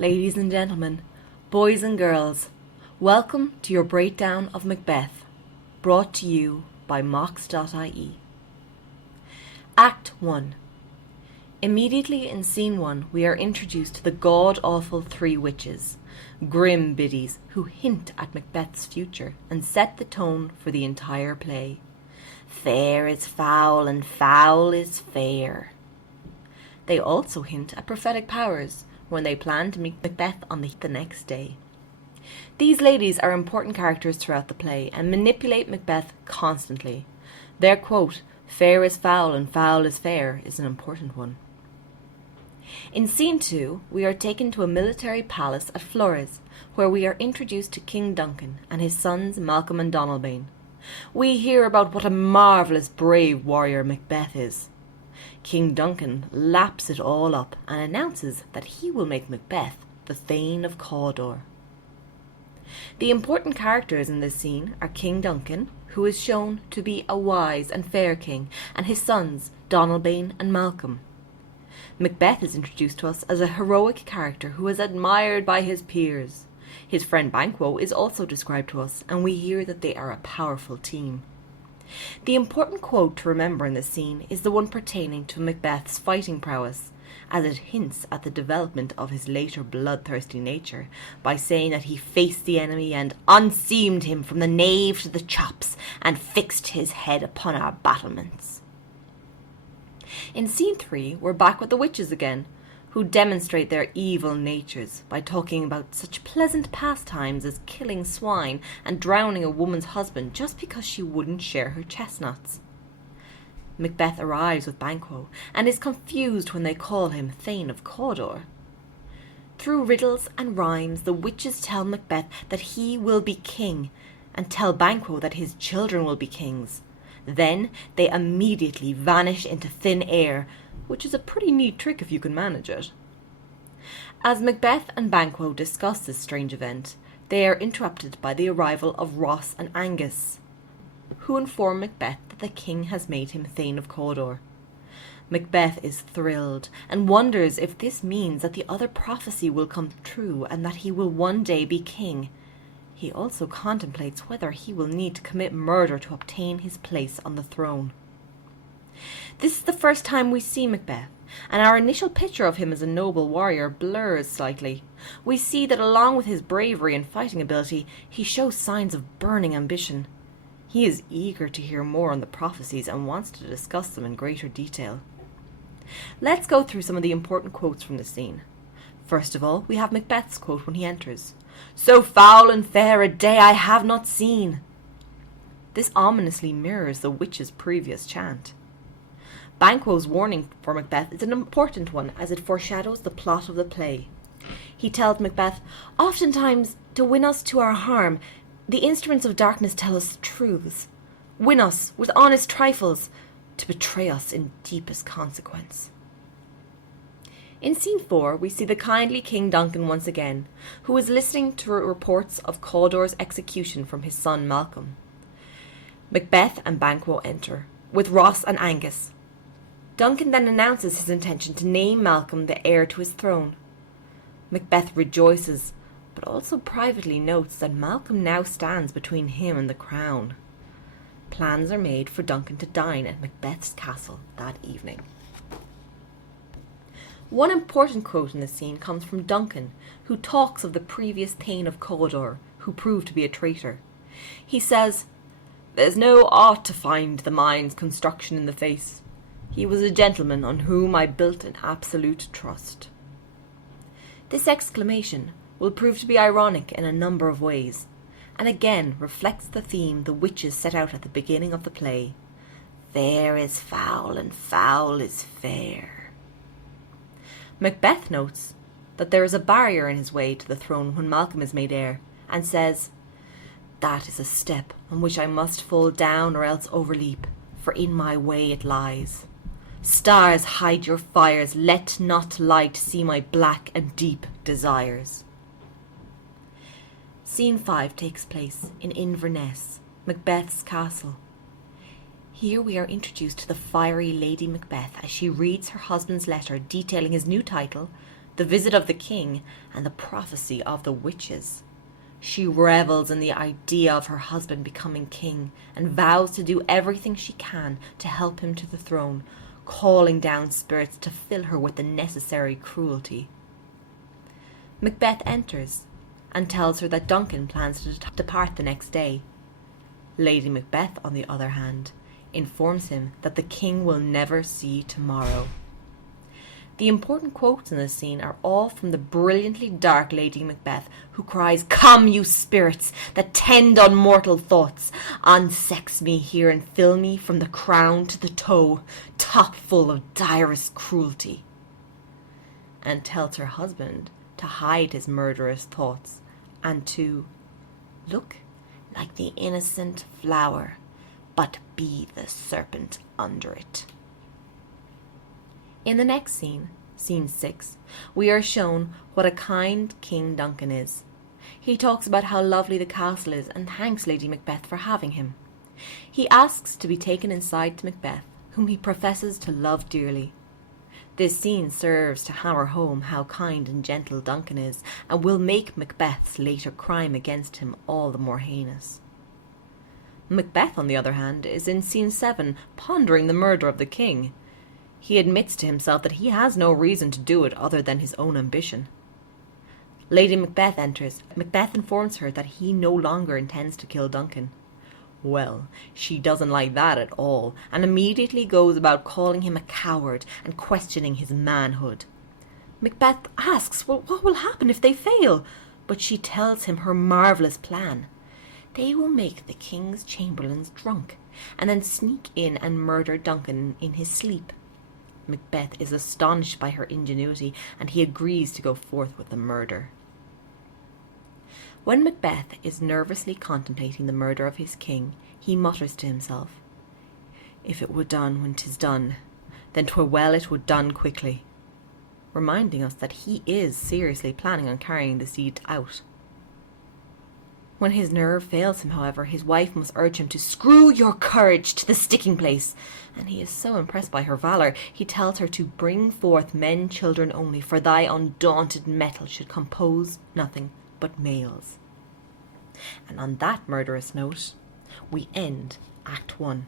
Ladies and gentlemen, boys and girls, welcome to your breakdown of Macbeth, brought to you by mocks.ie. Act 1. Immediately in Scene 1, we are introduced to the god-awful three witches, grim biddies who hint at Macbeth's future and set the tone for the entire play. Fair is foul and foul is fair. They also hint at prophetic powers when they plan to meet Macbeth on the next day. These ladies are important characters throughout the play and manipulate Macbeth constantly. Their quote, "Fair is foul and foul is fair," is an important one. In Scene 2, we are taken to a military palace at Flores, where we are introduced to King Duncan and his sons Malcolm and Donalbain. We hear about what a marvellous brave warrior Macbeth is. King Duncan laps it all up and announces that he will make Macbeth the Thane of Cawdor. The important characters in this scene are King Duncan, who is shown to be a wise and fair king, and his sons Donalbain and Malcolm. Macbeth is introduced to us as a heroic character who is admired by his peers. His friend Banquo is also described to us, and we hear that they are a powerful team. The important quote to remember in this scene is the one pertaining to Macbeth's fighting prowess, as it hints at the development of his later bloodthirsty nature by saying that he faced the enemy and unseamed him from the nave to the chops and fixed his head upon our battlements. In Scene 3, we're back with the witches again, who demonstrate their evil natures by talking about such pleasant pastimes as killing swine and drowning a woman's husband just because she wouldn't share her chestnuts. Macbeth arrives with Banquo and is confused when they call him Thane of Cawdor. Through riddles and rhymes, the witches tell Macbeth that he will be king and tell Banquo that his children will be kings. Then they immediately vanish into thin air, which is a pretty neat trick if you can manage it. As Macbeth and Banquo discuss this strange event, they are interrupted by the arrival of Ross and Angus, who inform Macbeth that the king has made him Thane of Cawdor. Macbeth is thrilled and wonders if this means that the other prophecy will come true and that he will one day be king. He also contemplates whether he will need to commit murder to obtain his place on the throne. This is the first time we see Macbeth, and our initial picture of him as a noble warrior blurs slightly. We see that along with his bravery and fighting ability, he shows signs of burning ambition. He is eager to hear more on the prophecies and wants to discuss them in greater detail. Let's go through some of the important quotes from the scene. First of all, we have Macbeth's quote when he enters. "So foul and fair a day I have not seen." This ominously mirrors the witch's previous chant. Banquo's warning for Macbeth is an important one as it foreshadows the plot of the play. He tells Macbeth, "Oftentimes, to win us to our harm, the instruments of darkness tell us truths. Win us with honest trifles, to betray us in deepest consequence." In Scene 4, we see the kindly King Duncan once again, who is listening to reports of Cawdor's execution from his son Malcolm. Macbeth and Banquo enter, with Ross and Angus. Duncan then announces his intention to name Malcolm the heir to his throne. Macbeth rejoices, but also privately notes that Malcolm now stands between him and the crown. Plans are made for Duncan to dine at Macbeth's castle that evening. One important quote in the scene comes from Duncan, who talks of the previous Thane of Cawdor, who proved to be a traitor. He says, "There's no ought to find the mind's construction in the face. He was a gentleman on whom I built an absolute trust." This exclamation will prove to be ironic in a number of ways, and again reflects the theme the witches set out at the beginning of the play. Fair is foul and foul is fair. Macbeth notes that there is a barrier in his way to the throne when Malcolm is made heir, and says, "That is a step on which I must fall down or else overleap, for in my way it lies. Stars, hide your fires, let not light see my black and deep desires." Scene 5 takes place in Inverness, Macbeth's castle. Here we are introduced to the fiery Lady Macbeth as she reads her husband's letter detailing his new title, the visit of the king, and the prophecy of the witches. She revels in the idea of her husband becoming king and vows to do everything she can to help him to the throne, calling down spirits to fill her with the necessary cruelty. Macbeth enters and tells her that Duncan plans to depart the next day. Lady Macbeth, on the other hand, informs him that the king will never see tomorrow. The important quotes in this scene are all from the brilliantly dark Lady Macbeth, who cries, "Come, you spirits that tend on mortal thoughts, unsex me here and fill me from the crown to the toe, top full of direst cruelty," and tells her husband to hide his murderous thoughts and to look like the innocent flower, but be the serpent under it. In the next scene, scene 6, we are shown what a kind King Duncan is. He talks about how lovely the castle is and thanks Lady Macbeth for having him. He asks to be taken inside to Macbeth, whom he professes to love dearly. This scene serves to hammer home how kind and gentle Duncan is, and will make Macbeth's later crime against him all the more heinous. Macbeth, on the other hand, is in scene 7 pondering the murder of the king. He admits to himself that he has no reason to do it other than his own ambition. Lady Macbeth enters. Macbeth informs her that he no longer intends to kill Duncan. Well, she doesn't like that at all, and immediately goes about calling him a coward and questioning his manhood. Macbeth asks, well, what will happen if they fail? But she tells him her marvellous plan. They will make the king's chamberlains drunk, and then sneak in and murder Duncan in his sleep. Macbeth is astonished by her ingenuity, and he agrees to go forth with the murder. When Macbeth is nervously contemplating the murder of his king, he mutters to himself, "If it were done when 'tis done, then 'twere well it were done quickly," reminding us that he is seriously planning on carrying the deed out. When his nerve fails him, however, his wife must urge him to screw your courage to the sticking place, and he is so impressed by her valour, he tells her to bring forth men children only, for thy undaunted mettle should compose nothing but males. And on that murderous note, we end Act 1.